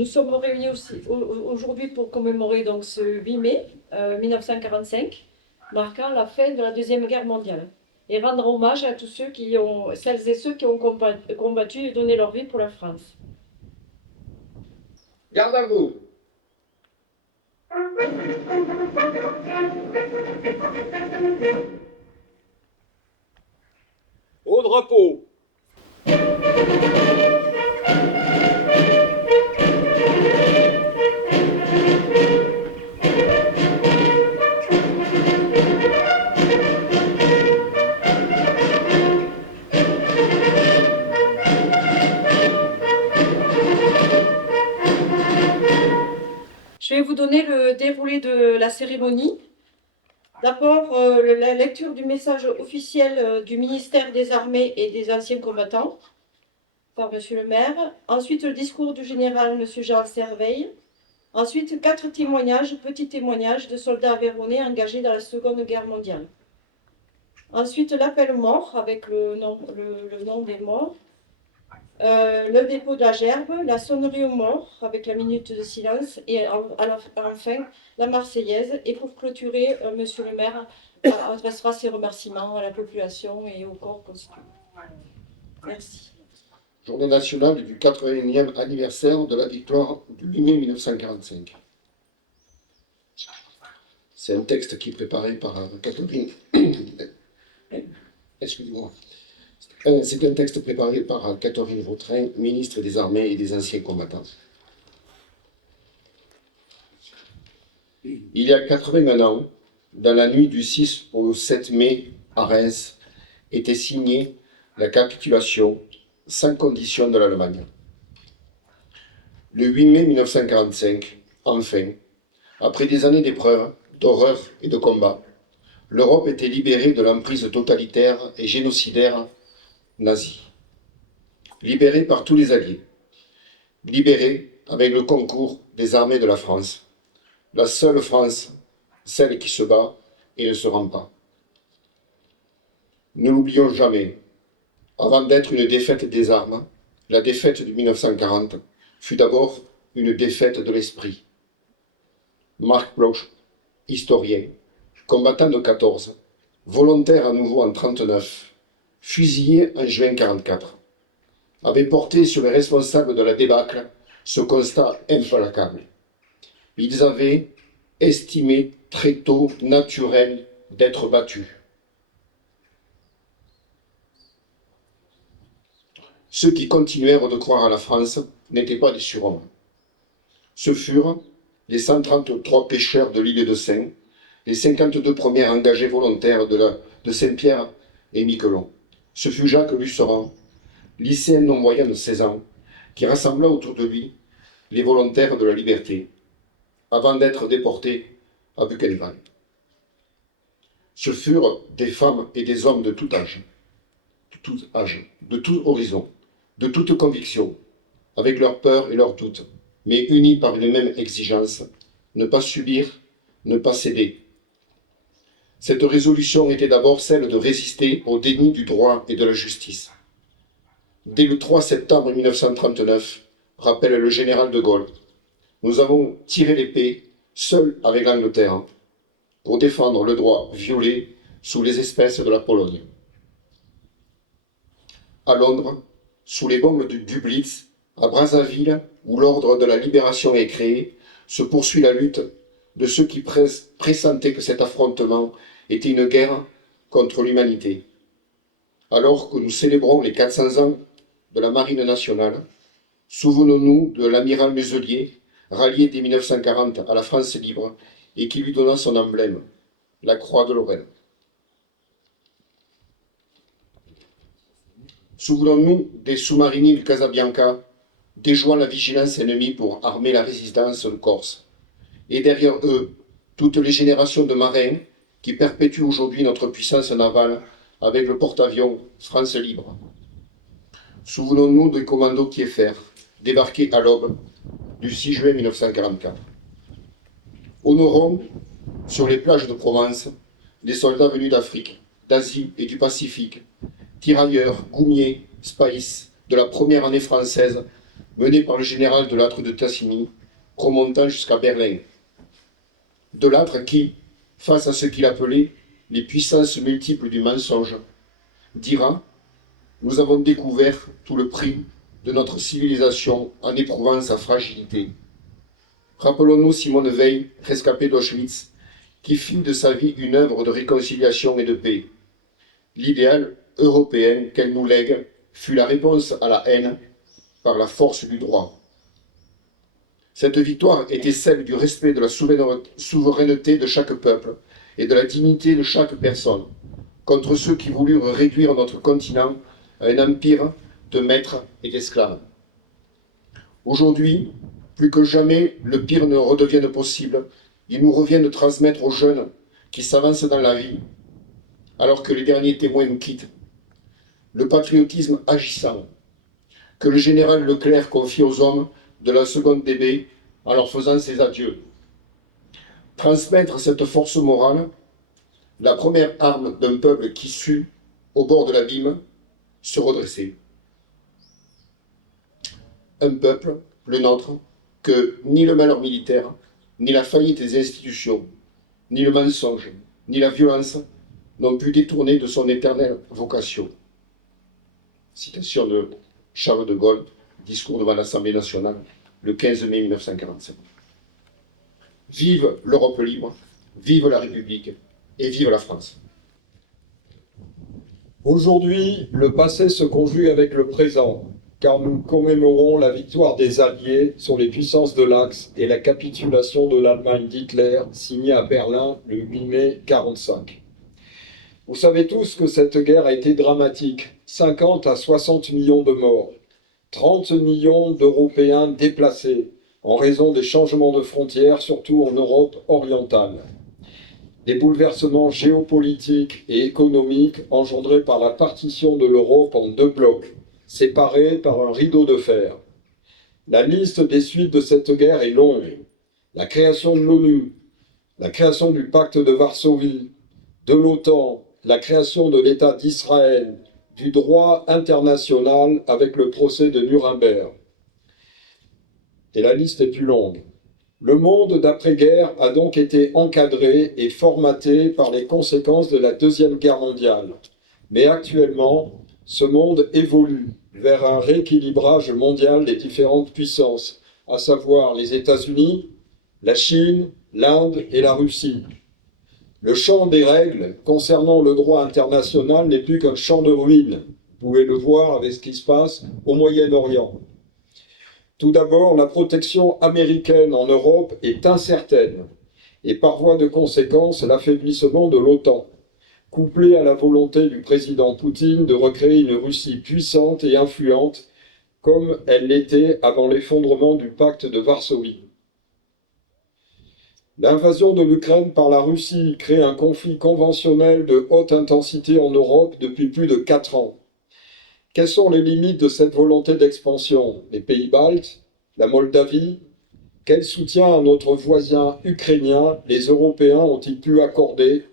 nous sommes réunis aujourd'hui pour commémorer donc, ce 8 mai 1945, marquant la fin de la Deuxième Guerre mondiale, et rendre hommage à tous celles et ceux qui ont combattu et donné leur vie pour la France. Garde à vous. Au drapeau. Je vais vous donner le déroulé de la cérémonie. D'abord, la lecture du message officiel du ministère des Armées et des Anciens Combattants par M. le maire. Ensuite, le discours du général M. Jean Serveil. Ensuite, 4 témoignages, petits témoignages de soldats aveyronnais engagés dans la Seconde Guerre mondiale. Ensuite, l'appel mort avec le nom des morts. Le dépôt de la gerbe, la sonnerie aux morts avec la minute de silence et enfin la Marseillaise. Et pour clôturer, Monsieur le maire adressera ses remerciements à la population et au corps constitué. Merci. Journée nationale du 81e anniversaire de la victoire du 8 mai 1945. C'est un texte qui est préparé par Catherine. Excusez-moi. C'est un texte préparé par Catherine Vautrin, ministre des Armées et des Anciens Combattants. Il y a 81 ans, dans la nuit du 6 au 7 mai, à Reims, était signée la capitulation sans condition de l'Allemagne. Le 8 mai 1945, enfin, après des années d'épreuves, d'horreur et de combats, l'Europe était libérée de l'emprise totalitaire et génocidaire nazie. Libérée par tous les alliés. Libérée avec le concours des armées de la France. La seule France, celle qui se bat et ne se rend pas. Ne l'oublions jamais. Avant d'être une défaite des armes, la défaite de 1940 fut d'abord une défaite de l'esprit. Marc Bloch, historien, combattant de 14, volontaire à nouveau en 39, fusillé en juin 1944, avait porté sur les responsables de la débâcle ce constat implacable. Ils avaient estimé très tôt naturel d'être battus. Ceux qui continuèrent de croire à la France n'étaient pas des surhommes. Ce furent les 133 pêcheurs de l'île de Sein, les 52 premiers engagés volontaires de Saint-Pierre et Miquelon. Ce fut Jacques Lusseran, lycéen non-voyant de 16 ans, qui rassembla autour de lui les volontaires de la liberté, avant d'être déportés à Buchenwald. Ce furent des femmes et des hommes de tout âge, de tout horizon, de toute conviction, avec leurs peurs et leurs doutes, mais unis par une même exigence, ne pas subir, ne pas céder. Cette résolution était d'abord celle de résister au déni du droit et de la justice. Dès le 3 septembre 1939, rappelle le général de Gaulle, nous avons tiré l'épée, seuls avec l'Angleterre, pour défendre le droit violé sous les espèces de la Pologne. À Londres, sous les bombes du Blitz, à Brazzaville, où l'ordre de la libération est créé, se poursuit la lutte de ceux qui pressentaient que cet affrontement était une guerre contre l'humanité. Alors que nous célébrons les 400 ans de la Marine nationale, souvenons-nous de l'amiral Muselier, rallié dès 1940 à la France libre et qui lui donna son emblème, la Croix de Lorraine. Souvenons-nous des sous-mariniers du Casabianca, déjouant la vigilance ennemie pour armer la résistance de Corse. Et derrière eux, toutes les générations de marins qui perpétuent aujourd'hui notre puissance navale avec le porte-avions France Libre. Souvenons-nous des commandos Kieffer, débarqués à l'aube du 6 juin 1944. Honorons, sur les plages de Provence, les soldats venus d'Afrique, d'Asie et du Pacifique, tirailleurs, goumiers, spaïs, de la première année française menée par le général de Lattre de Tassigny, remontant jusqu'à Berlin. De Lattre qui, face à ce qu'il appelait les puissances multiples du mensonge, dira « Nous avons découvert tout le prix de notre civilisation en éprouvant sa fragilité. » Rappelons-nous Simone Veil, rescapée d'Auschwitz, qui fit de sa vie une œuvre de réconciliation et de paix. L'idéal européen qu'elle nous lègue fut la réponse à la haine par la force du droit. Cette victoire était celle du respect de la souveraineté de chaque peuple et de la dignité de chaque personne, contre ceux qui voulurent réduire notre continent à un empire de maîtres et d'esclaves. Aujourd'hui, plus que jamais, le pire ne redevienne possible. Il nous revient de transmettre aux jeunes qui s'avancent dans la vie, alors que les derniers témoins nous quittent, le patriotisme agissant que le général Leclerc confie aux hommes de la seconde DB en leur faisant ses adieux. Transmettre cette force morale, la première arme d'un peuple qui sut, au bord de l'abîme, se redresser. Un peuple, le nôtre, que ni le malheur militaire, ni la faillite des institutions, ni le mensonge, ni la violence n'ont pu détourner de son éternelle vocation. Citation de Charles de Gaulle, discours devant l'Assemblée nationale, le 15 mai 1945. Vive l'Europe libre, vive la République et vive la France. Aujourd'hui, le passé se conjugue avec le présent, car nous commémorons la victoire des Alliés sur les puissances de l'Axe et la capitulation de l'Allemagne d'Hitler, signée à Berlin le 8 mai 1945. Vous savez tous que cette guerre a été dramatique, 50 à 60 millions de morts, 30 millions d'Européens déplacés en raison des changements de frontières, surtout en Europe orientale. Des bouleversements géopolitiques et économiques engendrés par la partition de l'Europe en deux blocs, séparés par un rideau de fer. La liste des suites de cette guerre est longue. La création de l'ONU, la création du pacte de Varsovie, de l'OTAN, la création de l'État d'Israël, du droit international avec le procès de Nuremberg. Et la liste est plus longue. Le monde d'après-guerre a donc été encadré et formaté par les conséquences de la Deuxième Guerre mondiale. Mais actuellement, ce monde évolue vers un rééquilibrage mondial des différentes puissances, à savoir les États-Unis, la Chine, l'Inde et la Russie. Le champ des règles concernant le droit international n'est plus qu'un champ de ruines. Vous pouvez le voir avec ce qui se passe au Moyen-Orient. Tout d'abord, la protection américaine en Europe est incertaine et par voie de conséquence l'affaiblissement de l'OTAN, couplé à la volonté du président Poutine de recréer une Russie puissante et influente comme elle l'était avant l'effondrement du pacte de Varsovie. L'invasion de l'Ukraine par la Russie crée un conflit conventionnel de haute intensité en Europe depuis plus de 4 ans. Quelles sont les limites de cette volonté d'expansion? Les pays baltes, la Moldavie? Quel soutien à notre voisin ukrainien les Européens ont-ils pu accorder,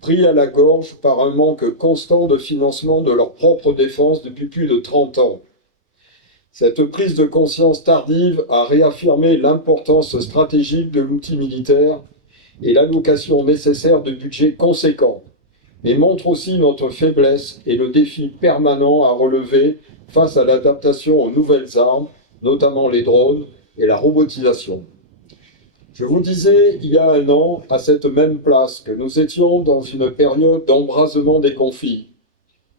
pris à la gorge par un manque constant de financement de leur propre défense depuis plus de 30 ans? Cette prise de conscience tardive a réaffirmé l'importance stratégique de l'outil militaire et l'allocation nécessaire de budgets conséquents, mais montre aussi notre faiblesse et le défi permanent à relever face à l'adaptation aux nouvelles armes, notamment les drones et la robotisation. Je vous disais il y a 1 an, à cette même place, que nous étions dans une période d'embrasement des conflits.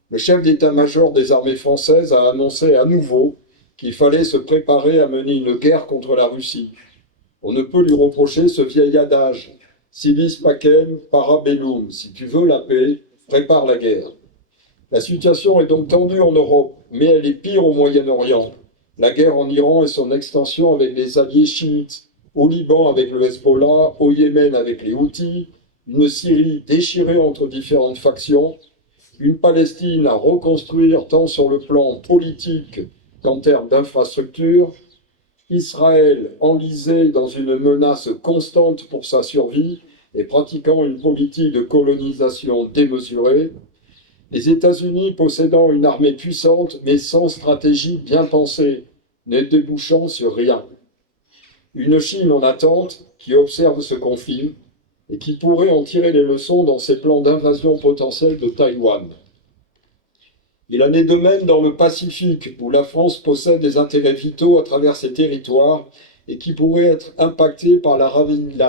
Le chef d'état-major des armées françaises a annoncé à nouveau qu'il fallait se préparer à mener une guerre contre la Russie. On ne peut lui reprocher ce vieil adage « Si vis pacem, para bellum », si tu veux la paix, prépare la guerre. La situation est donc tendue en Europe, mais elle est pire au Moyen-Orient. La guerre en Iran et son extension avec les alliés chiites, au Liban avec le Hezbollah, au Yémen avec les Houthis, une Syrie déchirée entre différentes factions, une Palestine à reconstruire tant sur le plan politique qu'en termes d'infrastructures, Israël enlisé dans une menace constante pour sa survie et pratiquant une politique de colonisation démesurée, les États-Unis possédant une armée puissante mais sans stratégie bien pensée, ne débouchant sur rien. Une Chine en attente qui observe ce conflit et qui pourrait en tirer les leçons dans ses plans d'invasion potentielle de Taïwan. Il en est de même dans le Pacifique, où la France possède des intérêts vitaux à travers ses territoires et qui pourraient être impactés par la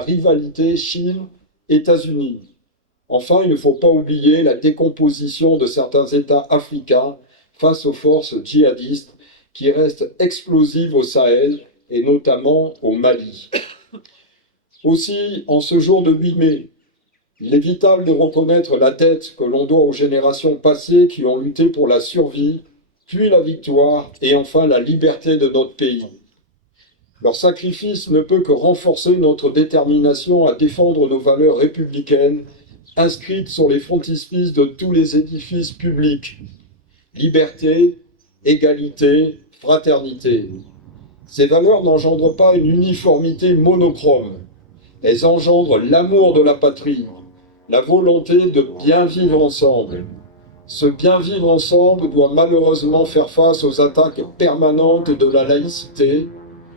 rivalité Chine-États-Unis. Enfin, il ne faut pas oublier la décomposition de certains États africains face aux forces djihadistes qui restent explosives au Sahel et notamment au Mali. Aussi, en ce jour de 8 mai, il est vital de reconnaître la dette que l'on doit aux générations passées qui ont lutté pour la survie, puis la victoire et enfin la liberté de notre pays. Leur sacrifice ne peut que renforcer notre détermination à défendre nos valeurs républicaines inscrites sur les frontispices de tous les édifices publics. Liberté, égalité, fraternité. Ces valeurs n'engendrent pas une uniformité monochrome. Elles engendrent l'amour de la patrie, la volonté de bien vivre ensemble. Ce bien vivre ensemble doit malheureusement faire face aux attaques permanentes de la laïcité,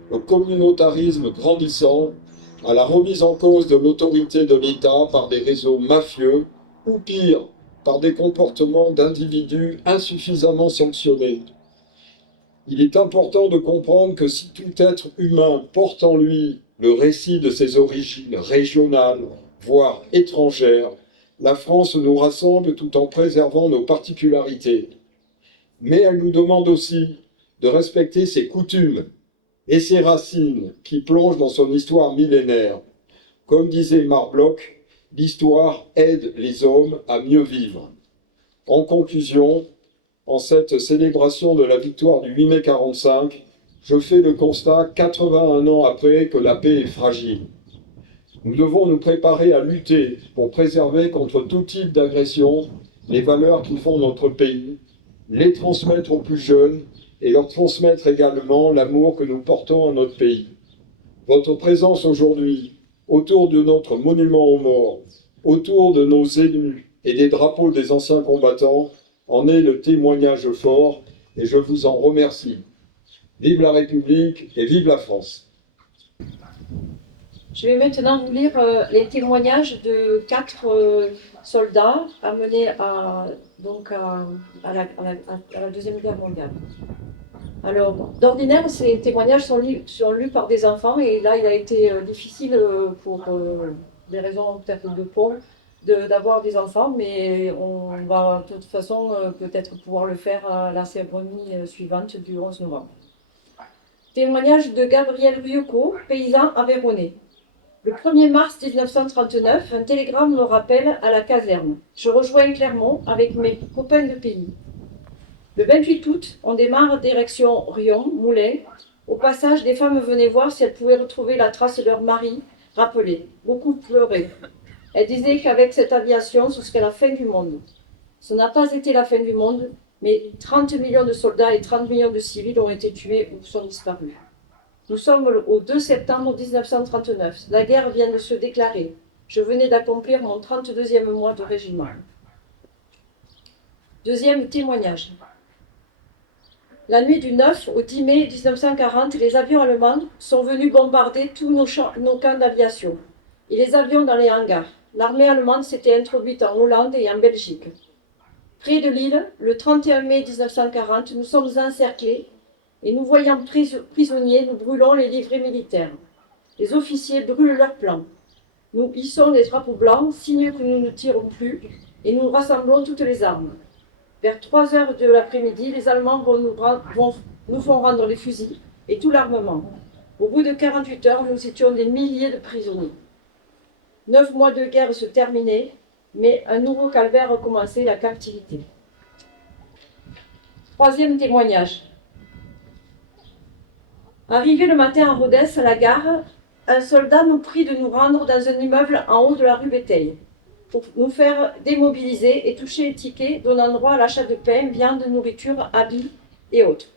au communautarisme grandissant, à la remise en cause de l'autorité de l'État par des réseaux mafieux, ou pire, par des comportements d'individus insuffisamment sanctionnés. Il est important de comprendre que si tout être humain porte en lui le récit de ses origines régionales, voire étrangères, la France nous rassemble tout en préservant nos particularités. Mais elle nous demande aussi de respecter ses coutumes et ses racines qui plongent dans son histoire millénaire. Comme disait Marc Bloch, l'histoire aide les hommes à mieux vivre. En conclusion, en cette célébration de la victoire du 8 mai 45, je fais le constat 81 ans après que la paix est fragile. Nous devons nous préparer à lutter pour préserver contre tout type d'agression les valeurs qui font notre pays, les transmettre aux plus jeunes et leur transmettre également l'amour que nous portons à notre pays. Votre présence aujourd'hui, autour de notre monument aux morts, autour de nos élus et des drapeaux des anciens combattants, en est le témoignage fort et je vous en remercie. Vive la République et vive la France. Je vais maintenant vous lire les témoignages de 4 soldats amenés à la Deuxième Guerre mondiale. Alors, d'ordinaire, ces témoignages sont lus par des enfants et là, il a été difficile pour des raisons peut-être de pont d'avoir des enfants, mais on va de toute façon peut-être pouvoir le faire à la cérémonie suivante du 11 novembre. Témoignage de Gabriel Rieco, paysan aveyronnais. Le 1er mars 1939, un télégramme me rappelle à la caserne. Je rejoins Clermont avec mes copains de pays. Le 28 août, on démarre direction Riom, Moulins. Au passage, des femmes venaient voir si elles pouvaient retrouver la trace de leur mari, rappelé. Beaucoup pleuraient. Elles disaient qu'avec cette aviation, ce serait la fin du monde. Ce n'a pas été la fin du monde, mais 30 millions de soldats et 30 millions de civils ont été tués ou sont disparus. Nous sommes au 2 septembre 1939. La guerre vient de se déclarer. Je venais d'accomplir mon 32e mois de régiment. Deuxième témoignage. La nuit du 9 au 10 mai 1940, les avions allemands sont venus bombarder tous nos camps d'aviation et les avions dans les hangars. L'armée allemande s'était introduite en Hollande et en Belgique. Près de Lille, le 31 mai 1940, nous sommes encerclés et nous voyant prisonniers, nous brûlons les livrets militaires. Les officiers brûlent leurs plans. Nous hissons les drapeaux blancs, signe que nous ne tirons plus, et nous rassemblons toutes les armes. Vers 3 heures de l'après-midi, les Allemands nous font rendre les fusils et tout l'armement. Au bout de 48 heures, nous étions des milliers de prisonniers. 9 mois de guerre se terminaient, mais un nouveau calvaire recommençait la captivité. Troisième témoignage. Arrivé le matin à Rodez, à la gare, un soldat nous prie de nous rendre dans un immeuble en haut de la rue Béteille pour nous faire démobiliser et toucher les tickets donnant droit à l'achat de pain, viande, nourriture, habits et autres.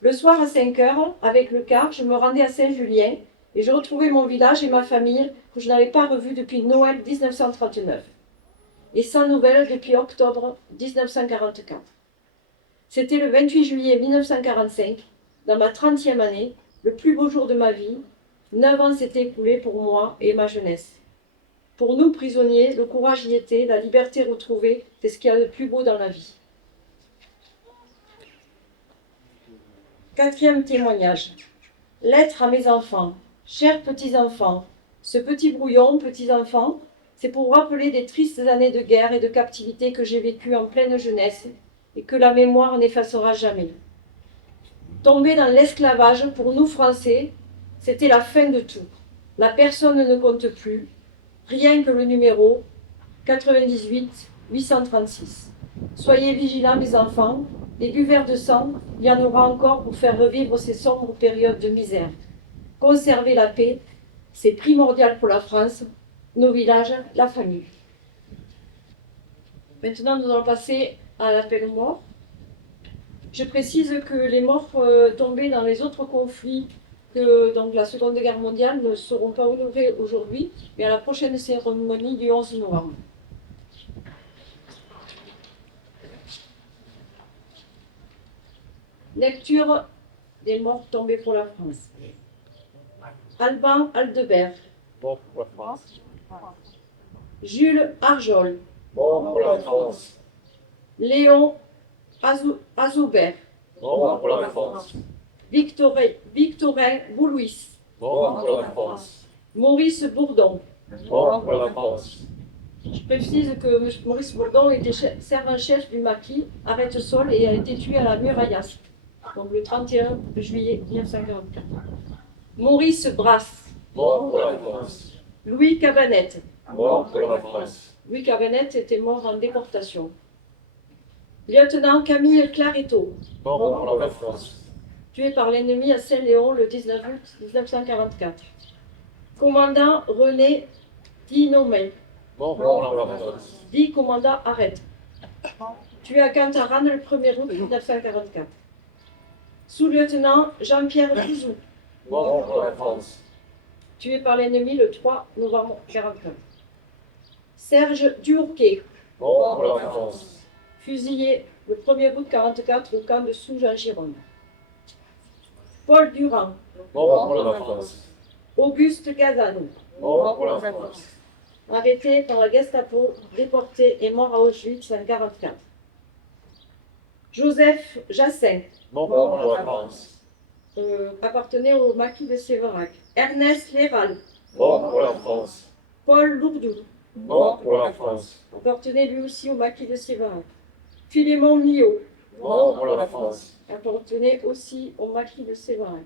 Le soir à 5 heures, avec le car, je me rendais à Saint-Julien et je retrouvais mon village et ma famille que je n'avais pas revus depuis Noël 1939 et sans nouvelles depuis octobre 1944. C'était le 28 juillet 1945. dans ma 30e année, le plus beau jour de ma vie, 9 ans s'étaient écoulés pour moi et ma jeunesse. Pour nous, prisonniers, le courage y était, la liberté retrouvée, c'est ce qu'il y a de plus beau dans la vie. 4e témoignage. Lettre à mes enfants. Chers petits-enfants, ce petit brouillon, petits-enfants, c'est pour vous rappeler des tristes années de guerre et de captivité que j'ai vécues en pleine jeunesse et que la mémoire n'effacera jamais. Tomber dans l'esclavage, pour nous Français, c'était la fin de tout. La personne ne compte plus, rien que le numéro 98 836. Soyez vigilants, mes enfants, des buveurs de sang, il y en aura encore pour faire revivre ces sombres périodes de misère. Conserver la paix, c'est primordial pour la France, nos villages, la famille. Maintenant, nous allons passer à l'appel mort. Je précise que les morts tombés dans les autres conflits que donc la Seconde Guerre mondiale ne seront pas honorés aujourd'hui, mais à la prochaine cérémonie du 11 novembre. Lecture des morts tombés pour la France. Alban Aldebert, Mort pour la France. Jules Arjol, Mort pour la France. Léon Azoubert, Mort pour la France. Victorin Boulouis, Mort pour la France. Maurice Bourdon. Mort pour la France. Je précise que Maurice Bourdon était sergent-chef du maquis Arrête-Sol et a été tué à la Muraillasse, donc le 31 juillet 1944. Maurice Brasse, Mort pour la France. Louis Cabanette. Mort pour la France. Louis Cabanette était mort en déportation. Lieutenant Camille Claretto, Mort pour la France. tué par l'ennemi à Saint-Léon le 19 août 1944. Commandant René Dinomel, Mort pour la France. dit commandant Arrête, tué à Cantarane le 1er août 1944. Sous-lieutenant Jean-Pierre Touzou, Mort pour la France. tué par l'ennemi le 3 novembre 1944. Serge Durquet, Mort pour la France. fusillé le 1er août 1944 au camp de Souge en Gironde. Paul Durand, Mort pour la France. Auguste Casano, Mort pour la France. arrêté par la Gestapo, déporté et mort à Auschwitz en 1944. Joseph Jassin, Mort pour la France. appartenait au maquis de Séverac. Ernest Léral, Mort pour la France. Paul Lourdou, Mort pour la France. appartenait lui aussi au maquis de Séverac. Philémon Millot, Mort pour la France. appartenait aussi au maquis de Séverac.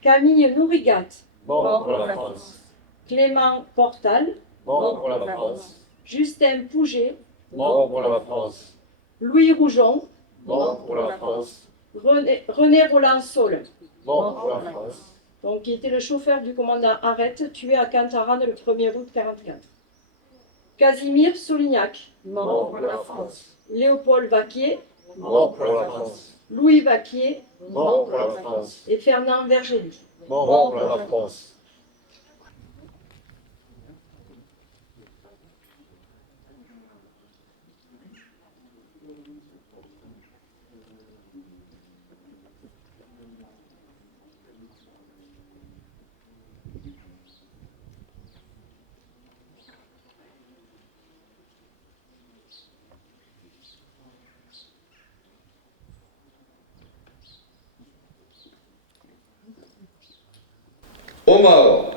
Camille Nourigat, Mort pour la France. Clément Portal, Mort pour la France. Justin Pouget, Mort pour la France. Louis Roujon, Mort pour la France. René Roland Saul, Mort pour la France. donc, qui était le chauffeur du commandant Arrête, tué à Cantarane le 1er août 1944. Casimir Solignac, Mort pour la France. Léopold Vaquier, Mort pour la France. Louis Vaquier Mort pour la France. et Fernand Vergely. Mort pour la France. Omar.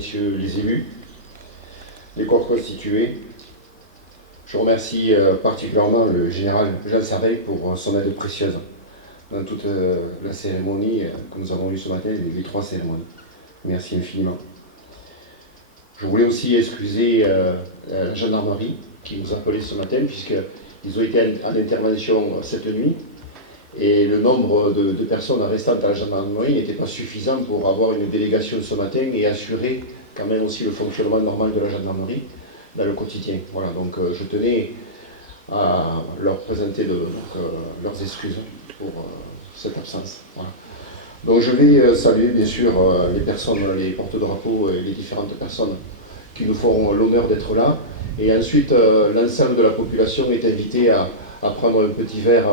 messieurs les élus, les corps constitués. Je remercie particulièrement le général Jean Serveil pour son aide précieuse dans toute la cérémonie que nous avons eue ce matin, les 3 cérémonies. Merci infiniment. Je voulais aussi excuser la gendarmerie qui nous a appelés ce matin, puisqu'ils ont été en intervention cette nuit, et le nombre de personnes restantes à la gendarmerie n'était pas suffisant pour avoir une délégation ce matin et assurer quand même aussi le fonctionnement normal de la gendarmerie dans le quotidien. Voilà, donc je tenais à leur présenter leurs excuses pour cette absence. Voilà. Donc je vais saluer bien sûr les personnes, les porte-drapeaux et les différentes personnes qui nous feront l'honneur d'être là. Et ensuite, l'ensemble de la population est invitée à prendre un petit verre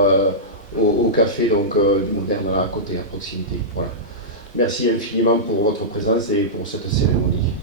au café du Moderne là à côté, à proximité. Voilà. Merci infiniment pour votre présence et pour cette cérémonie.